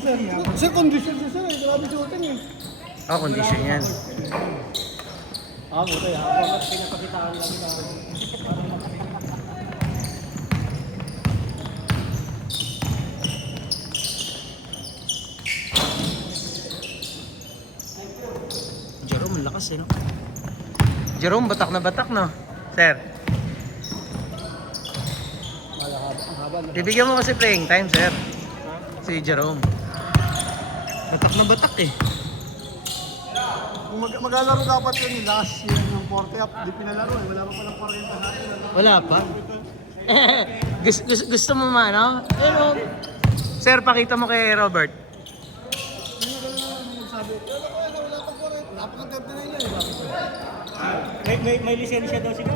sir. Sir, condition siya sir. Grabe shooting eh. Oh, condition yan. Buti. Ako pinapakitaan lang sa... Jerome, ang lakas eh, no? Jerome, batak na batak, no? Sir. Bibigyan mo kasi playing time, sir. Si Jerome. Batak na batak eh. Kung maglalaro dapat yun ni last year ng 40 up, di pinalaro eh. Wala pa palang 40 sa atin. Wala pa. Gusto mo man, no? Pero, sir, pakita mo kay Robert. Sabi, wala pang 40. Wala pang 39 eh. May lisensya daw sila.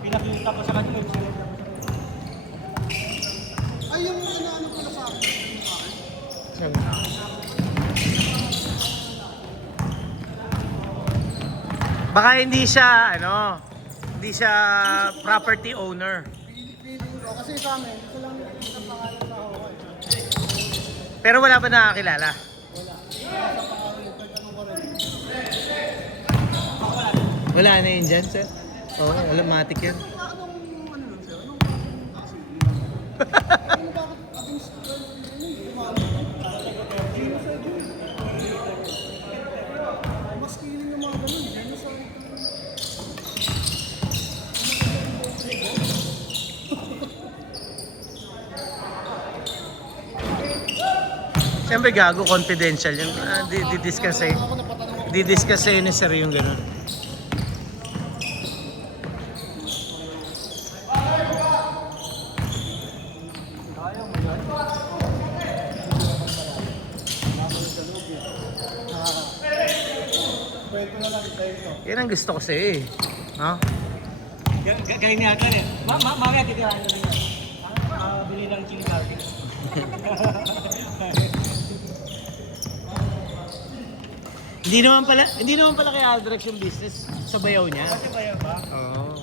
Pinakita ko sa kanila. Ay, yung ano pala sa akin. Sabi. Baka hindi siya, hindi siya property owner. Feeling ko, kasi sa amin, ito lang yung isang pangalan sa Hawaii. Pero wala pa nakakilala. Wala. Sa pangalan, pagtanong ko rin. Wala na yun dyan, sir? Oo, automatic yan. Anong ano lang sir? Anong taxi? Ano bakit against mas killing yung mga ganun. Siyempre gago, confidential yun. Di-discuss eh. Di-discuss eh ni sir yung gano'n. Yan ang gusto ko sa'yo eh. No? Gaya niya ata rin. Mamaya titiwahan nyo rin yan. Bili ng chili garlic. Hindi naman pala kay Aldrex yung business sa bayaw niya. Kasi ba yan ba? Oo.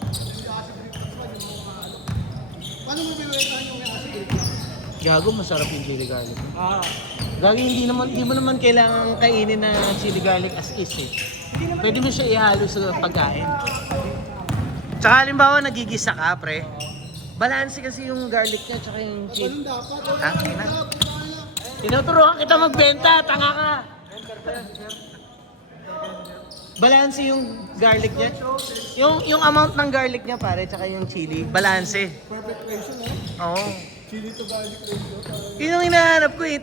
Paano mo binuwetahan yung kasi? Gago, masarap yung chili garlic. Ah. Gago, hindi mo naman kailangan kainin na chili garlic as is eh. Pwede mo siya ihalo sa pagkain. Tsaka halimbawa nagigisa ka, pre. Balanse kasi yung garlic niya tsaka yung chili. Ganun dapat. Tangina. Tinuturuan kita magbenta, tanga ka. Balanse yung garlic niya. Yung amount ng garlic niya, pare, tsaka yung chili. Balanse. Perfect ratio, no? Oo. Chili to garlic ratio. Yun yung hinahanap ko eh.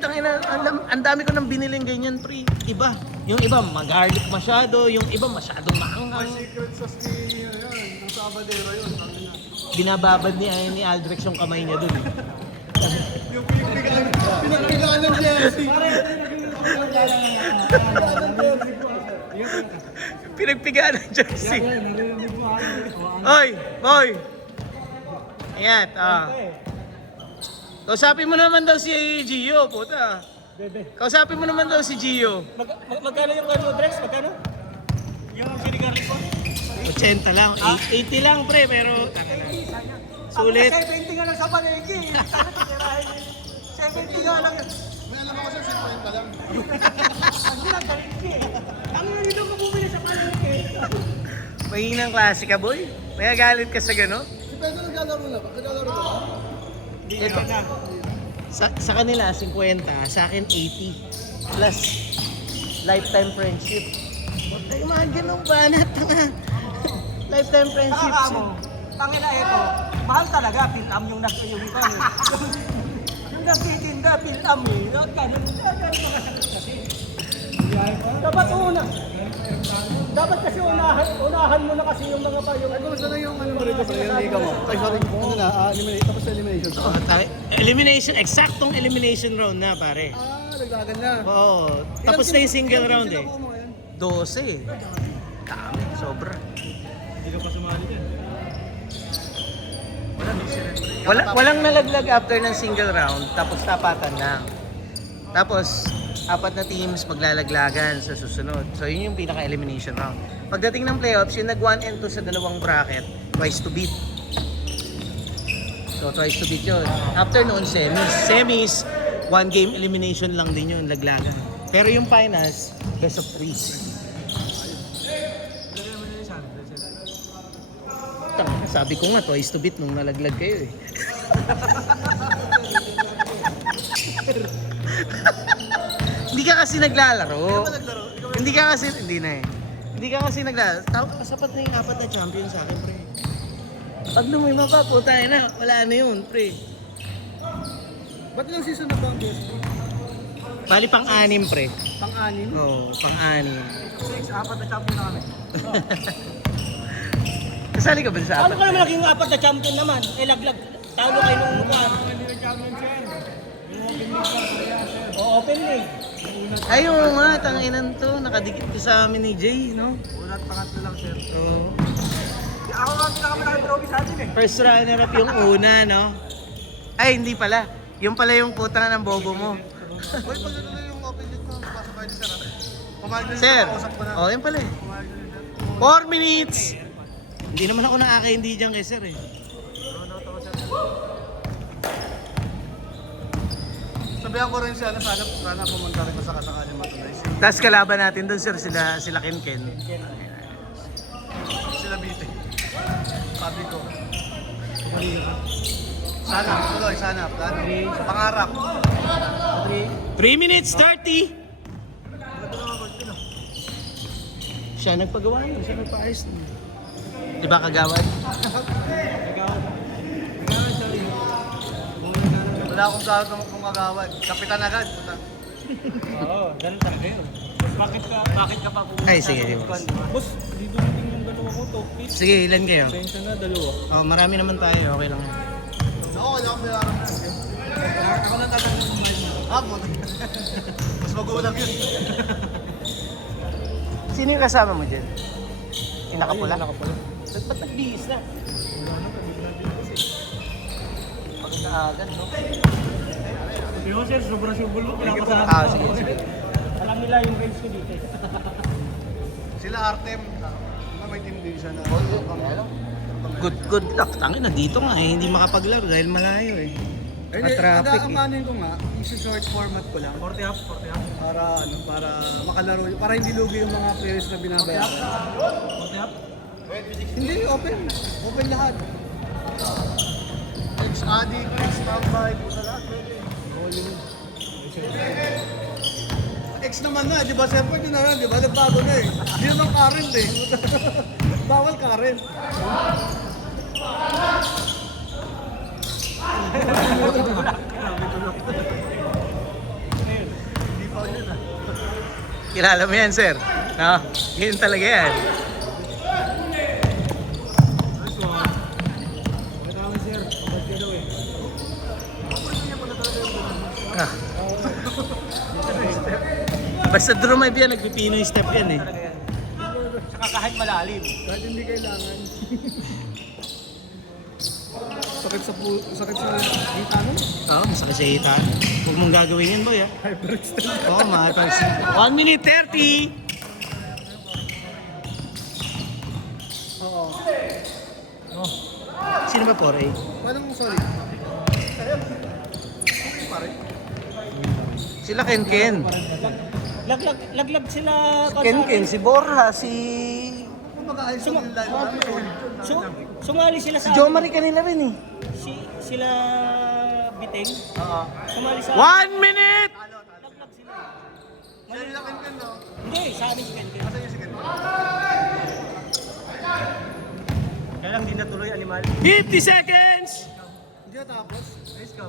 Ang dami ko nang biniling ganyan, pre. Iba. Yung iba, mag-garlic masyado. Yung iba, masyadong May maanghang. secret sauce ni, ng Sabadero yun. Binababad ni Aldrex yung kamay niya dun eh. Yung pinagpigaan ng Jesse. Pinagpigaan ng jersey. Oy, boy! Ayan, Kausapin mo naman daw si Gio, puta. Kausapin mo naman daw si Gio. Magkano yung ano, Drex? Magkano? Yung chili garlic po? 80 lang, 80 lang pre, pero sulit. 70 nga lang sa palengke. 70 nga lang. May alam ako sa 50 lang. Ang lang palengke. Ang lang ito ka bumili sa palengke. Mahinang klase ka, boy. May galit ka sa gano'n? Si Pedro naglalaro na ba? Naglalaro na ba? Ito. Sa kanila, 50. Sa akin, 80. Plus, lifetime friendship. Ay, mga ganun ba na, tanga. Lifetime friendship. Saka mo, tangina ito, mahal talaga, pilam yung yung ito. Yung nagtitinda, pilam eh. Ganun makasakit kasi. Dapat dapat kasi unahan mo na kasi yung mga pa yung... Ay, kumusta na yung ano mo rito pre? Yung liga mo? Ay, sorry. Ano na? Eliminate. Tapos elimination. Elimination, eksaktong elimination round na, pare. Naglagan na. Oo. Tapos na yung single round eh. Ilang mo ngayon? 12. Dami, sobra. Hindi ka pa sumali dyan. Walang nalaglag after ng single round, tapos tapatan lang. Tapos, 4 na teams maglalaglagan sa susunod. So, yun yung pinaka-elimination round. Pagdating ng playoffs, yung nag-1 and 2 sa dalawang bracket, twice to beat. So, twice to beat yun. After noon, semis. Semis, one game elimination lang din yun, laglagan. Pero yung finals, best of 3. Sabi ko nga, twice to beat nung nalaglag kayo eh. Hindi ka kasi naglalaro. Hindi ka kasi, hindi na eh. Hindi ka kasi naglalaro. Sapat na yung 4 na champion sa akin, pre. Pag lumima pa, puta na, wala na yun, pre. Ba't ilang season na ba ang BSP? Bali pang-anim, pre. Pang-anim? Oo, pang-anim. 6, 4 na champion na kami. Kasali ka ba sa Ano 4? ka naman naging 4 na champion naman? Eh, laglag. Talo kayo nung mukhaan. Oo, open league. Ay, oo nga, tanginan to. Nakadikit ko sa amin ni Jay, no? Ulat, pangatlo lang, sir. Oo. Ako nga pinakamalaki trophy sa atin eh. First runner-up yung una, no? Ay, hindi pala. Yung pala yung putang ng bobo mo. Uy, pag ano na yung open league ko, pasabay ni Sir. Pumayag na Sir, kausap ko na. oh, yun pala eh. Pumayag na 4 minutes! Hindi naman ako nakaka-hindi dyan kay Sir eh. Sabihan ko rin siya na sana pumunta rin ko sa kasakali matuloy. Tapos kalaban natin doon, Sir, sila Ken. Sila Bite. Sabi ko. Sana, tuloy, sana. Plano. Pangarap. 3 minutes 30! Siya nagpagawa nun, siya nagpa-ayos nun. Diba kagawad? Wala akong gagawin kung agawad. Kapitan agad. Puta. Oo, ganun talaga yun. Bakit ka pa pumunta? Ay, sige. Boss, dito natin yung dalawa ko, top 8. Sige, ilan kayo? Benta na, dalawa. Oh, marami naman tayo, okay lang. Ako, wala akong nilaram na. Ako lang tatanggap ng mind mo. Puta. Mas magulang yun. Sino yung kasama mo dyan? Yung nakapula? Nakapula. Ba't nagbihis na? Pag naagan, no? Yung sir, sobrang subulo. Ah, sige, sige. Alam nila yung grades ko dito. Sila Artem. May team din siya na. Good luck. Tangin na dito nga eh. Hindi makapaglaro dahil malayo eh. Traffic eh. Amanin ko nga, short format ko lang. 40 half. Para makalaro, para hindi lugi yung mga players na binabayaran. 40 half? Hindi, open lahat. Ex-addict, ex-tambay, puta lahat pwede. Ex naman na, di ba? Siyempre yun na yan, di ba? Nagbago na eh. Hindi naman current eh. Bawal current. Hindi pa yun ah. Kilala mo yan, sir? No? Yun talaga yan. Ah. Basta drumive yan, nagpipinoy step yan eh. Saka kahit malalim. Kahit hindi kailangan. sakit sa hita mo. Oo, masakit sa hita. Huwag mong gagawin yan, boy, ah. Hyperextend. Oo, ma-hyperextend. 1 minute 30! Oo. Sino ba 4A? Paano mo sorry? Sila Ken. Laglag sila. Ken, si Borja, si... Kumbaga ayos yung live. Sumali sila Si sa... Jo Marie kanila rin eh. Sila Biteng. Sumali sa... 1 minute! Laglag sila. Sino lang Ken no? Hindi, sa amin si Ken. Asa yung si Ken? Kaya lang di natuloy, animal. 50 seconds! Hindi na tapos. Nice ka.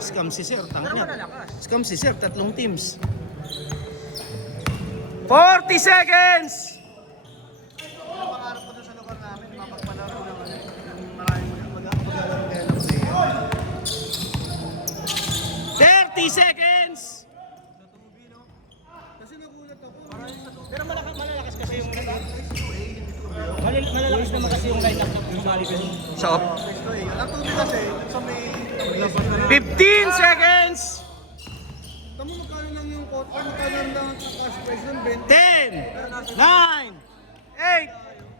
Scam si Sir, Pero tangina. malalakas. Scam si Sir, 3 teams. 40 seconds! Pangarap ko dun sa lugar namin, mapagpalaro naman yung maraming maglalaro kaya ng player. 30 seconds! Kasi nagulat ako. Pero malalakas kasi yung... Malalakas naman kasi yung lineup na sumali ko. So, Next to eh. Ang tubig kasi, dun sa may... 15 seconds! Tamo magkano lang yung court, magkano lang ang cash price ng 20. 10, 9, 8,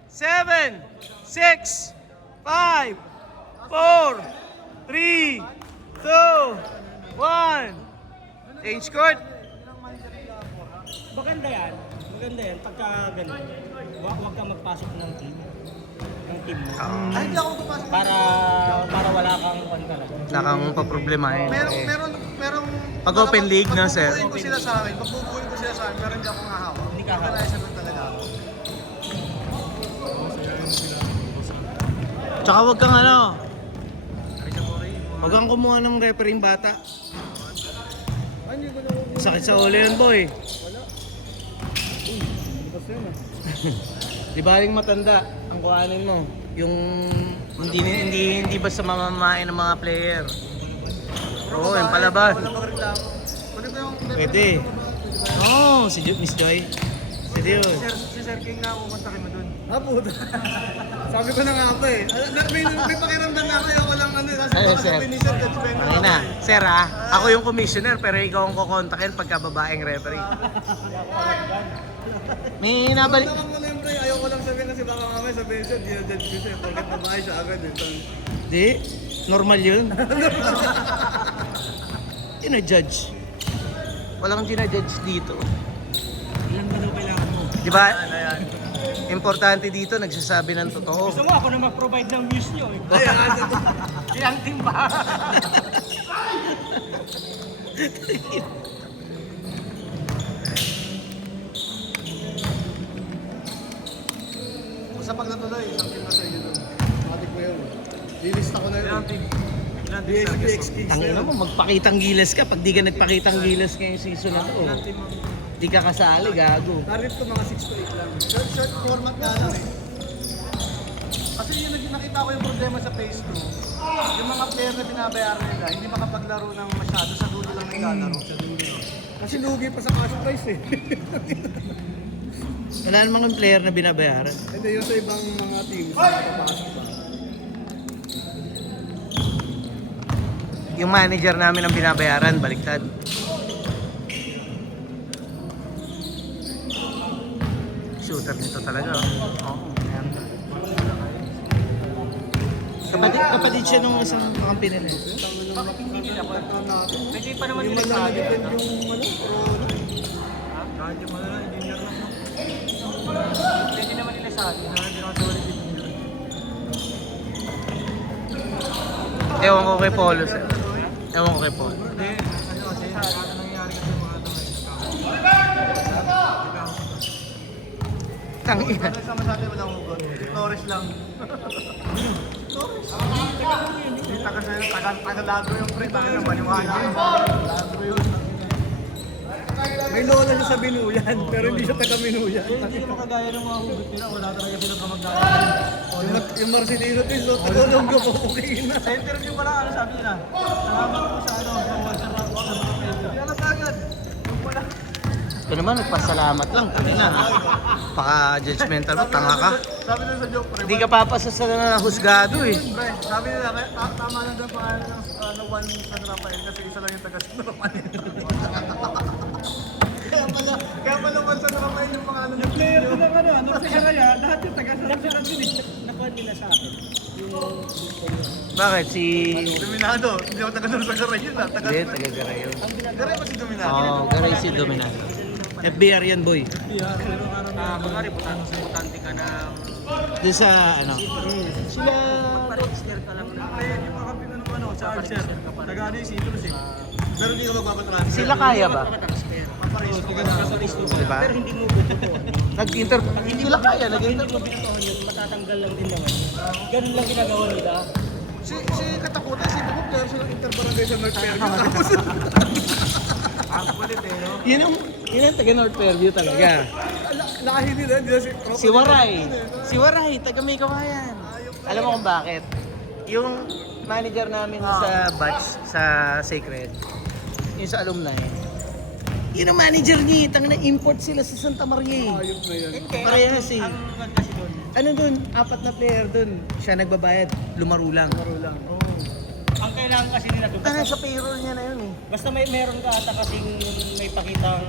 7, 6, 5, 4, 3, 2, 1. naman. Change court. Maganda yan. Maganda yan. Pagka ganun. Huwag kang magpasok ng team. Ng team mo. Ay, hindi ako papasok. Para wala kang on ka lang. Wala kang paproblemahin. Merong... Pag open league na, sir. Pagbubuhin ko sila sa akin, pero hindi ako hahawak. Hindi ka hawak. Organizer lang talaga ako. Tsaka wag kang ano. Wag kang kumuha ng refereeing bata. Ay, hindi ko na ako. Sakit sa ulo yun, boy. Tapos yun ah. Di ba yung matanda ang kuhanin mo? Yung hindi basta mamamain ng mga player. Oo, yung palabas. Wala magreklamo. Pwede ko yung... Pwede. Oo, si Miss Joy. Pwede yun. Si Sir King na ako kontakin mo dun. Ah, puta. Sabi ko na nga pa eh. May pakiramdam na kayo ko lang ano. Kasi Ay, baka sir. sabihin ni Sir, judgment Ay na. Sir ako yung commissioner pero ikaw ang kukontakin pagka babaeng referee. May nabalik. Naman mo na yung pre. Ayaw ko lang sabihin kasi baka mamaya sabihin siya, di na judge ko siya. Pagkat babae siya agad eh. Di, normal yun. Ina-judge. Walang ginajudge dito. Ilan ba daw kailangan mo? Di ba? Importante dito, nagsasabi ng totoo. Gusto mo ako na mag-provide ng views nyo. Ay, Ilang team ba? sa pag natuloy, isang team na sa inyo doon. Matik mo yun. Lilista ko na yun. Ilang team? BX Kings na Tangina yun. mo, magpakitang gilas ka. Pag di ka nagpakitang gilas ngayong season na to, di ka kasali, gago. Target ko mga 6 to 8 lang. Short format nga lang eh. Kasi yung nakita ko yung problema sa phase 2, yung mga player na binabayaran nila, hindi makapaglaro ng masyado, sa dulo lang naglalaro. Kasi lugi pa sa cash price eh. Wala namang yung player na binabayaran. Hindi, yung sa ibang mga teams, nakapasok pa. Yung manager namin ang binabayaran, baliktad. Shooter nito talaga. Oo. Ayan. Kapatid siya nung isang kakampi nila. Bakit hindi nila pa? Pwede pa naman Yung nila sa akin. depend yung ano, Kahit yung mga engineer lang. Pwede naman nila sa akin. Ewan ko kay Polo, sir. Ewan ko kay Polo. Hindi. Ano kasi nangyayari kasi mga Tangina. ano sama sa atin, walang hugot. Si Torres lang. Torres. Taga-lago yung pre, maniwala. Lago yun. May lola siya sa Binuyan, pero hindi siya taga-Binuyan. Hindi naman kagaya ng mga hugot nila. Wala talaga silang kamag-anak. Yung Marcelino din, so tagalog ko po na. Sa interview pala, ano sabi nila? Salamat po sa ano, sa Walter Marco sa mga pwede. Kaya agad. Wala. Ito naman, nagpasalamat lang. Tangina. Paka-judgmental mo, tanga ka. Sabi nila sa joke, pre. Hindi ka papasa sa husgado eh. Pre, sabi nila, tama lang daw pangalan ng one San Rafael kasi isa lang yung taga San Rafael. Kaya pala one San Rafael yung pangalan ng player ko ng ano sa Saraya, lahat yung taga San Rafael. Nakuha nila sa akin. Bakit? Si... Dominado, hindi ako taga San Saraya na, taga Hindi, taga-Garay yun. Garay pa si Dominado. Oo, Garay si Dominado. FBR yan, boy. Mga reputante ka ng... Doon sa, ano? Sila... Pa-register ka lang na. Yung mga kapitan ng ano, sa Archer, taga ano yung Citrus eh. Pero hindi ka magpapatransfer. Sila kaya ba? Papareho ka na. Diba? Pero hindi mo bubukuan. Nag-inter... Sila kaya, Hindi nag-inter... mo binukuhan yun, matatanggal lang din naman. Ganun lang ginagawa nila. Si Katakutan, si Bukop, player siya ng Interbarangay sa North Fairview. Tapos, ang kulit eh, no? Yun ang taga North Fairview talaga. Lahi nila, hindi na Si Waray. Si Waray, taga May Kawayan. Alam mo kung bakit? Yung manager namin sa batch, sa Sacred, yung sa alumni, yun ang manager niya. Tangina import sila sa Santa Maria. Ayop na yan. Parehas eh. Ang ganda si Don. Ano dun? 4 na player dun. Siya nagbabayad, lumaro lang. Laro lang. Ang kailangan kasi nila doon. Tanga sa payroll niya na yun eh. Basta meron ka ata kasing may pakitang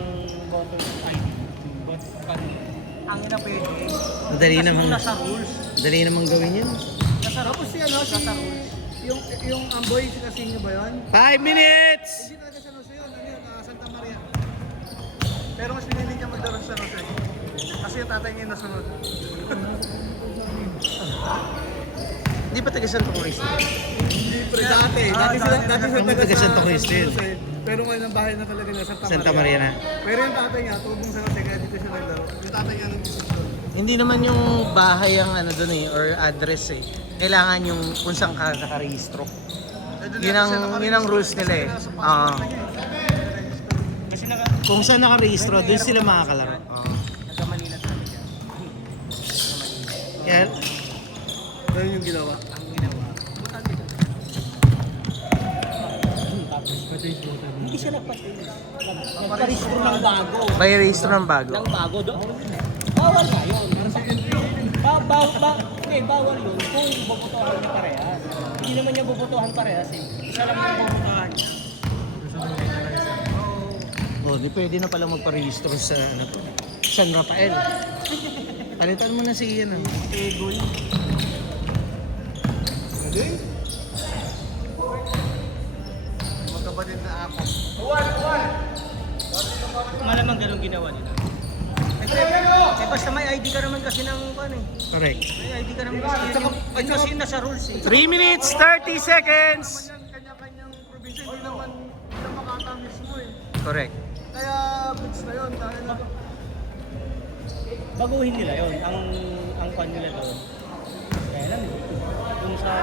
voter ID. Ang ina pwede. Madali Kasi namang, nasa rules. madali namang gawin yun. Nasa Tapos si ano, si... Nasa rules. Yung Amboy, si Casino ba yun? 5 minutes! Hindi talaga siya, no, si Pero mas pinili niya maglaro sa San Jose. Kasi yung tatay niya yung nasunod. Hindi pa taga Santo Cristo. Hindi pre, dati sila taga Santo Cristo yun. Pero ngayon ang bahay na talaga niya, Santa Maria na. Pero yung tatay niya, tubong San Jose, kaya dito siya naglaro. Yung tatay niya nung decision. Hindi naman yung bahay ang ano doon eh, or address eh. Kailangan yung kung saan ka nakarehistro. Yun ang rules nila eh. Kasi Kung saan nakarehistro, doon sila makakalaro. nagka-Manila talaga. Kaya, Ganun yung ginawa. Ang ginawa. Hindi siya nagpa-rehistro ng bago. may rehistro ng bago. Ng bago. Bawal nga yun. Bawal yun kung bubutuhan niya parehas. Hindi naman niya bubutuhan parehas eh. Isa lang yung bubutuhan niya. Oh, di pwede na pala magparehistro sa ano to, San Rafael. Palitan mo na si Ian. Egoy. Magkapatid na ako. Malamang ganun ginawa nila. Basta may ID ka naman kasi ng ano eh. Correct. May ID ka naman kasi yun kasi yun nasa rules eh. 3 minutes, 30 seconds! Kanya-kanyang probinsya, hindi naman Makata mismo eh. Correct. Kaya bits na yun. Dahil Baguhin nila yon ang pan nila doon. Kaya lang kung sa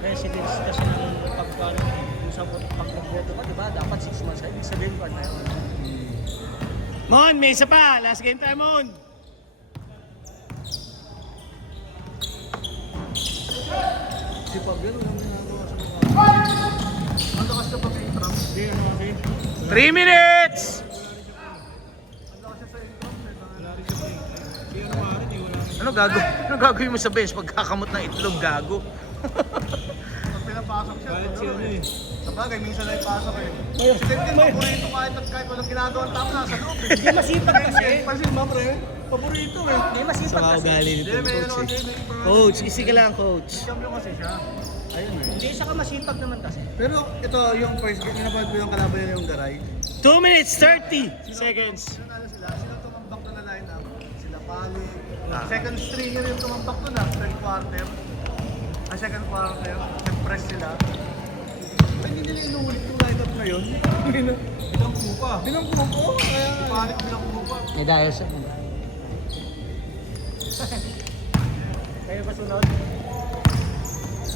residence kasi ng pagkano kung sa pagboto ka, diba? Dapat 6 months. Ibig sabihin pan na yun. Mon, may isa pa. Last game time, Mon. si Pab yun, walang ginagawa sa mga. Ang lakas na pag intram. Hindi, ano kasi? 3 minutes! Ang lakas sa intram. Wala rin siya. Hindi, ano maaari, di wala. Ano gagawin mo sa bench pagkakamot ng itlog, gago? Pag pinapasok siya, siguro eh. Sa bagay, minsan na ipasok eh. May- Si Sentin, may- paborito kahit walang ginagawang tama, nasa loob eh. Hindi masipag kasi. Pansin mo, pre? Paborito eh. Hindi masipag kasi. ugali Hindi, may ano kasi, may Coach, isi ka lang, coach. champion kasi siya. Ayun eh. Hindi saka masipag naman kasi. Pero ito, yung first game, napanood ko yung kalaban nila yung Garay. 2 minutes, 30 seconds. Sinunalo sila tumambak na line-up. Sila Pali. Ah. Second stringer yung tumambak to na, third quarter. Second quarter, nag-press sila. Ay, hindi nila inuulit yung line-up na yun. Bilang kupa. Bilang kupa? Kaya Pali, bilang kupa. May dahil sa Kayo ba sunod?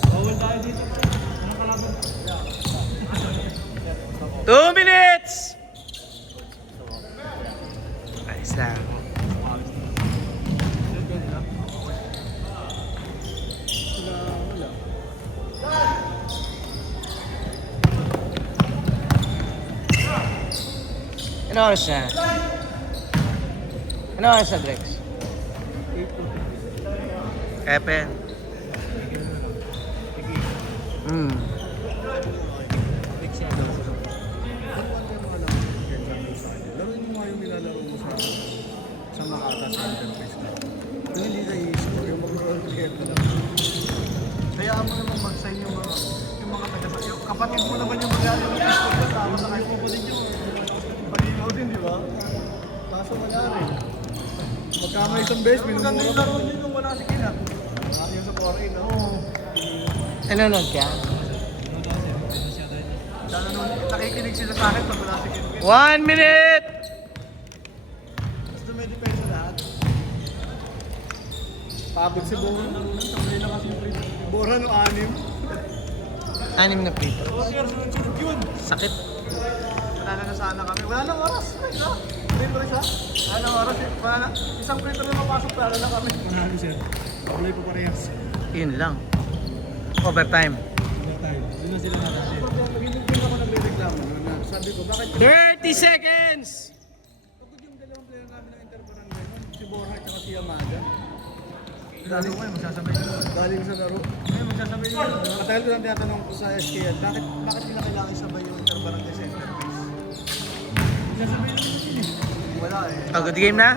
Bawal tayo dito. Anong kalaban? 2 minutes! Ayos lang. Ano oras na? Ano oras na, Drex? Epen. Laro mo nga yung nilalaro mo sa Makata sa interface na. Pero hindi na i-score yung mag-roll together na. Kaya mo naman mag-sign yung mga taga yung kapatid mo naman yung mag-aaral yung pistol ko tama sa kayo kapatid nyo. Pag-imaw din, di ba? Kaso wala rin. Magkama isang beses, minumura. Maganda yung laro nyo nung wala si Kina. Wala siya sa 4-8, no? Nanonood ka? Sana nun, nakikinig sila sa akin pag wala si Kina. 1 minute! Gusto may depensa lahat. Pagod si Bora. Sabay na kasi yung Bora no 6. 6 na free throws. Pero sunod-sunod yun. Sakit. Wala na sana kami. Wala nang oras. Free throw siya. Wala nang oras. Wala na. Isang free throw na mapasok. Wala na kami. Manalo siya. Tuloy pa parehas. Yun lang. Overtime. Yun na sila natin. Hindi ako nagre-reklamo. Sabi ko, bakit 30 seconds! pagod yung dalawang player namin ng Interbarangay, si Bora at si Yamada. Galing ko magsasabay nyo. Galing sa laro. Ngayon, magsasabay nyo. Matagal ko lang tinatanong ko sa SKL, bakit nila kailangan isabay yung Interbarangay sa interface? Magsasabay nyo. Wala eh. Oh, good game na?